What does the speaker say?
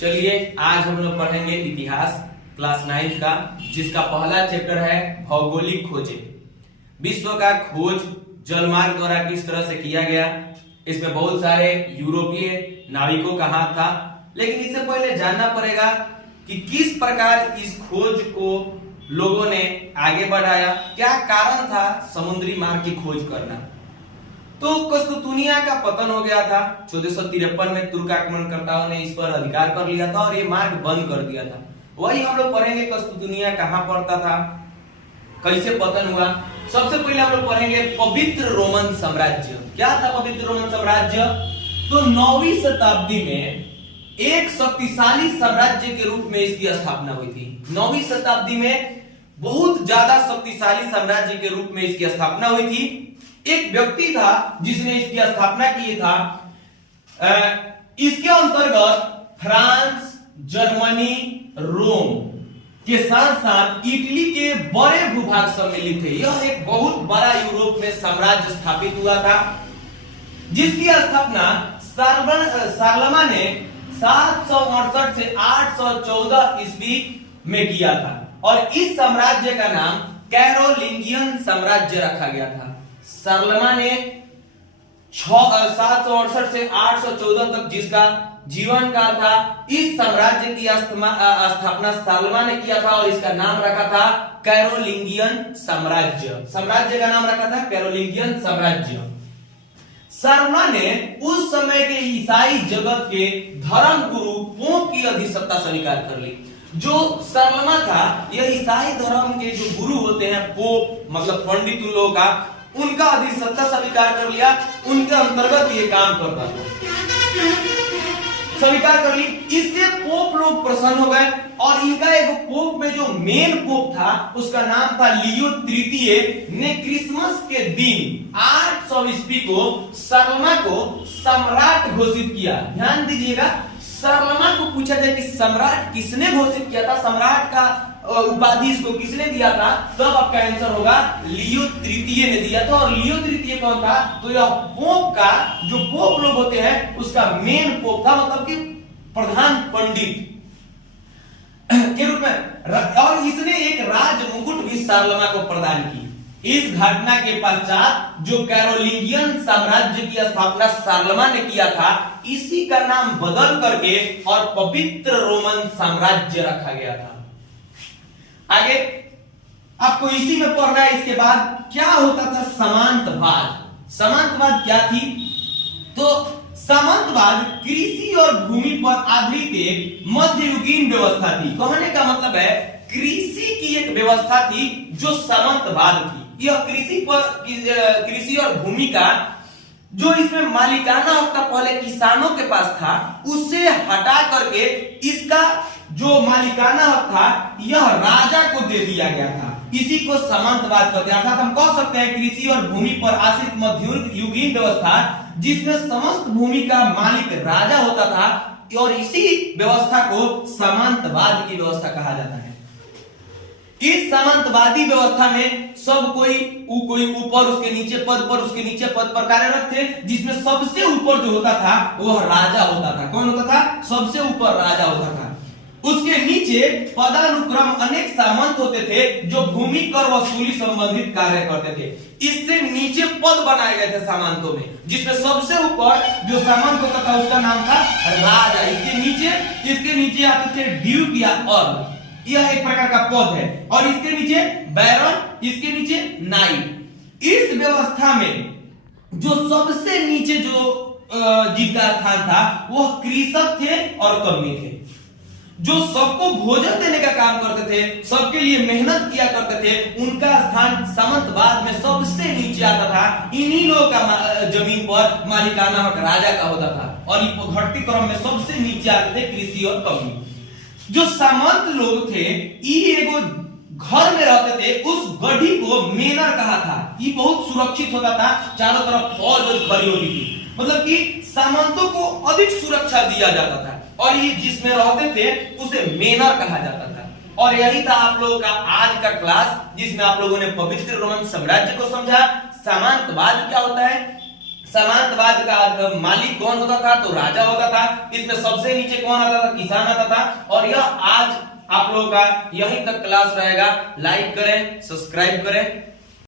चलिए आज हम लोग पढ़ेंगे इतिहास क्लास 9 का, जिसका पहला चैप्टर है भौगोलिक खोजें। विश्व का खोज जलमार्ग द्वारा किस तरह से किया गया। इसमें बहुत सारे यूरोपीय नाविकों का हाथ था, लेकिन इससे पहले जानना पड़ेगा कि किस प्रकार इस खोज को लोगों ने आगे बढ़ाया, क्या कारण था समुद्री मार्ग की खोज करना। तो कस्तूनिया का पतन हो गया था 1453 में। तुर्क आक्रमणकर्ताओं ने इस पर अधिकार कर लिया था और ये मार्ग बंद कर दिया था। वही हम लोग पढ़ेंगे कस्तूनिया कहां पड़ता था, कैसे पतन हुआ। सबसे पहले हम लोग पढ़ेंगे पवित्र रोमन साम्राज्य। क्या था पवित्र रोमन साम्राज्य? तो 9वीं शताब्दी में एक शक्तिशाली साम्राज्य के रूप में इसकी स्थापना हुई थी। 9वीं शताब्दी में बहुत ज्यादा शक्तिशाली साम्राज्य के रूप में इसकी स्थापना हुई थी। एक व्यक्ति था जिसने इसकी स्थापना की था। इसके अंतर्गत फ्रांस, जर्मनी, रोम के साथ साथ इटली के बड़े भूभाग सम्मिलित थे। यह एक बहुत बड़ा यूरोप में साम्राज्य स्थापित हुआ था, जिसकी स्थापना शारलमा ने 768 से 814 ईस्वी में किया था और इस साम्राज्य का नाम कैरोलिंगियन साम्राज्य रखा गया था। शारलमा ने 768 से 814 तक जिसका जीवन काल था, इस साम्राज्य की स्थापना शारलमा ने किया था और इसका नाम रखा था कैरोलिंगियन साम्राज्य। साम्राज्य का नाम रखा था कैरोलिंगियन साम्राज्य। शारलमा ने उस समय के ईसाई जगत के धर्म गुरु पोप की अधिसत्ता स्वीकार कर ली। जो शारलमा था, यह ईसाई धर्म के जो गुरु होते हैं, पोप मतलब पंडित, उन लोगों का उनका अधिसत्ता स्वीकार कर लिया। उनके अंतर्गत ये काम करता था, स्वीकार कर ली। इससे पोप लोग प्रसन्न हो गए और इनका एक पोप में जो मेन पोप था उसका नाम था लियो तृतीय ने क्रिसमस के दिन 800 ईस्वी को शारलमा को सम्राट घोषित किया। ध्यान दीजिएगा, शारलमा को पूछा जाए कि सम्राट किसने घोषित किया था, सम्राट का उपाधि इसको किसने दिया था, तब आपका आंसर होगा लियो तृतीय ने दिया था। और लियो तृतीय कौन था? तो यह पोप का जो पोप लोग होते हैं उसका मेन पोप था, मतलब कि प्रधान पंडित के रूप में। और इसने एक राज मुकुट भी शारलमा को प्रदान की। इस घटना के पश्चात जो कैरोलिंगियन साम्राज्य की स्थापना शारलमा ने किया था, इसी का नाम बदल करके और पवित्र रोमन साम्राज्य रखा गया था। आगे आपको इसी में पढ़ना है। इसके बाद क्या होता था? सामंतवाद। सामंतवाद क्या थी? तो सामंतवाद कृषि और भूमि पर आधारित एक मध्ययुगीन व्यवस्था थी। कहने का मतलब है कृषि की एक व्यवस्था थी जो सामंतवाद थी। यह कृषि और भूमि का जो इसमें मालिकाना हक था, पहले किसानों के पास था, उसे हटा करके इसका जो मालिकाना हक था यह राजा को दे दिया गया था। इसी को सामंतवाद कहते हैं। अर्थात हम कह सकते हैं कृषि और भूमि पर आश्रित मध्ययुगीन व्यवस्था, जिसमें समस्त भूमि का मालिक राजा होता था, और इसी व्यवस्था को सामंतवाद की व्यवस्था कहा जाता है। इस सामंतवादी व्यवस्था में सब कोई ऊपर उसके नीचे पद पर, उसके नीचे पद पर कार्यरत थे, जिसमें सबसे ऊपर जो होता था वह राजा होता था। कौन होता था? सबसे ऊपर राजा होता था। उसके नीचे पदानुक्रम अनेक सामंत होते थे जो भूमि कर वसूली संबंधित कार्य करते थे। इससे नीचे पद बनाए गए थे सामंतों में, जिसमें सबसे ऊपर जो सामंत होता था उसका नाम था राजा। इसके नीचे आते थे ड्यूक या अर्ल, यह एक प्रकार का पद है, और इसके नीचे बैरन, इसके नीचे नाइट। इस व्यवस्था में जो सबसे नीचे जिनका स्थान था वह कृषक थे और कर्मी थे, जो सबको भोजन देने का काम करते थे, सबके लिए मेहनत किया करते थे। उनका स्थान सामंतवाद में सबसे नीचे आता था। इन्हीं लोगों का जमीन पर मालिकाना हक राजा का होता था, और घटती क्रम में सबसे नीचे आते थे कृषि और कर्मी। जो सामंत लोग थे, ये एगो घर में रहते थे, उस गढ़ी को मेनर कहा था। ये बहुत सुरक्षित होता था, चारों तरफ फौज खड़ी होती थी, मतलब कि सामंतों को अधिक सुरक्षा दिया जाता था, और ये जिसमें रहते थे उसे मेनर कहा जाता था। और यही था आप लोगों का आज का क्लास, जिसमें आप लोगों ने पवित्र रोमन साम्राज्य को समझा, सामंतवाद क्या होता है, सामंतवाद का अर्थ मालिक कौन होता था? तो राजा होता था। इसमें सबसे नीचे कौन आता था? किसान आता था। और यह आज आप लोगों का यहीं तक क्लास रहेगा। लाइक करें, सब्सक्राइब करें।